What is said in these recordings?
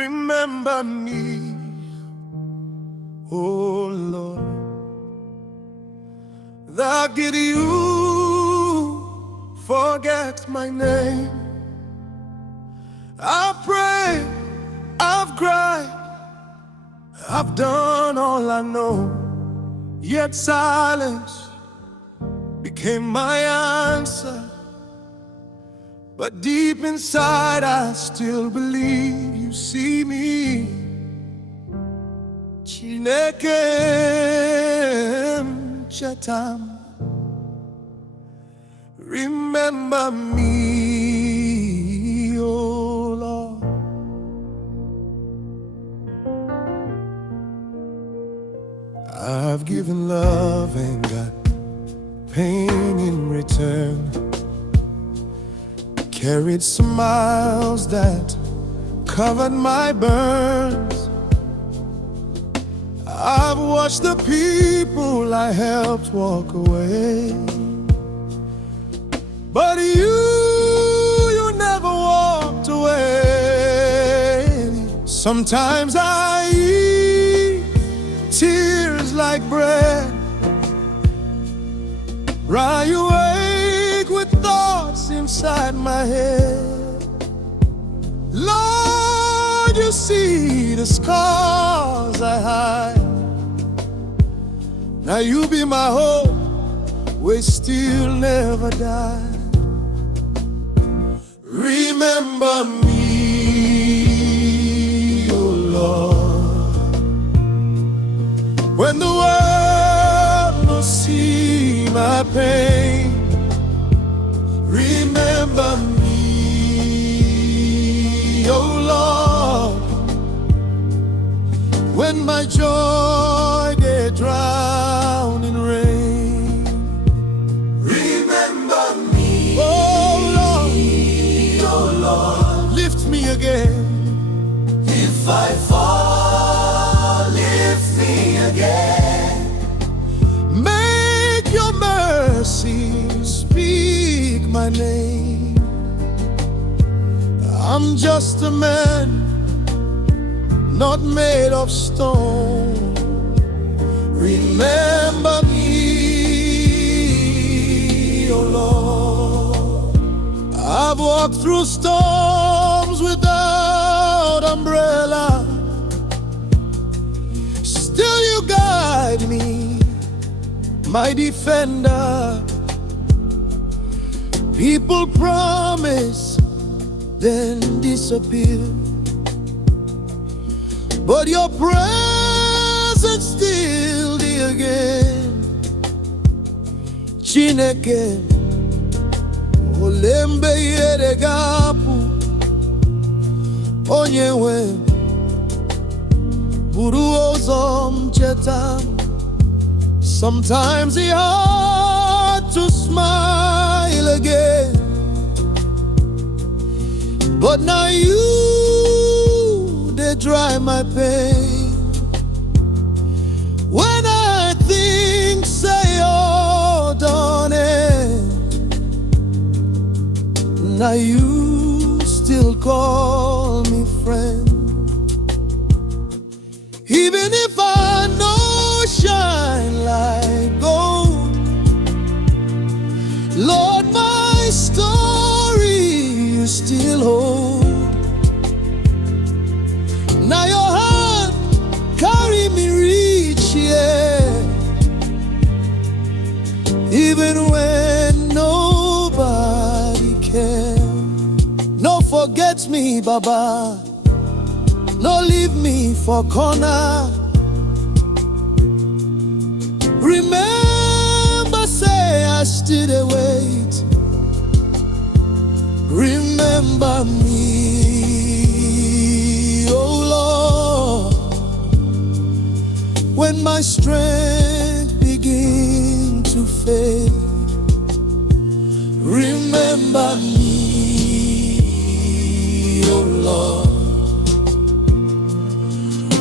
remember me, oh Lord. That did you forget my name? I pray, I've cried, I've done all I know, yet silence became my answer. But deep inside I still believe you see me. Chineke, Cheta, remember me, oh Lord. I've given love and got pain in return, carried smiles that covered my burns. I've watched the people I helped walk away, but you never walked away. Sometimes I eat tears like bread, lie awake with thoughts inside my head. Lord, you see the scars I hide. Now you be my hope, we still never die. Remember me, oh Lord, when the world will see my pain. Remember me, oh Lord, when my joy get drowned in rain. Remember me, oh Lord, lift me again. If I fall, lift me again. Make your mercy speak my name. I'm just a man, not made of stone. Remember me, oh Lord. I've walked through storms without umbrella, still you guide me, my defender. People promise, then disappear, but your presence still the again. Chineke, olembe yere gapu, onyewe, buru ozom Cheta. Sometimes it's hard to smile again, but now you, they dry my pain. When I think, say, oh, done it, now you still call me friend. Even if I know shine like gold, Lord, my story you still hold. Now your hand carry me reach here, even when nobody can. No forget me, Baba, no leave me for corner. Remember, say I still await. Remember me, oh Lord, when my strength begins to fade. Remember me, oh Lord,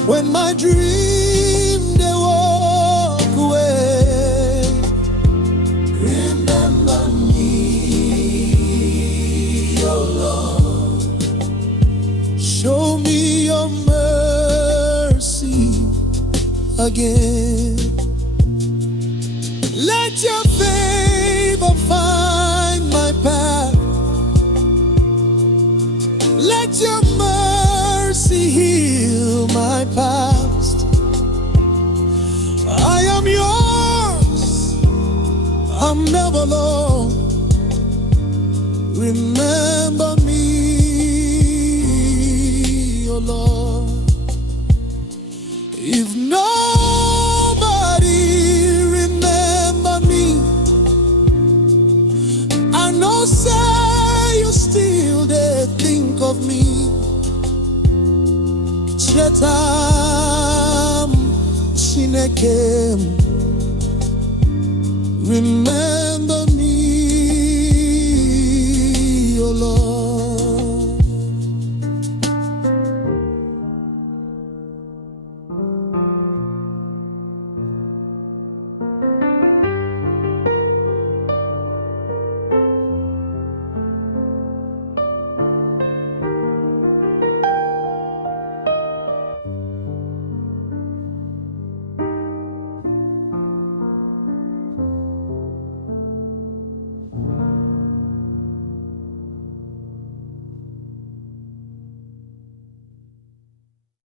when my dream they walk away. Remember me, oh Lord, show me your again. Let your favor find my path. Let your mercy heal my past. I am yours, I'm never alone. Remember me, oh Lord. If nobody remember me, I know say you still they think of me. Cheta, Chineke, remember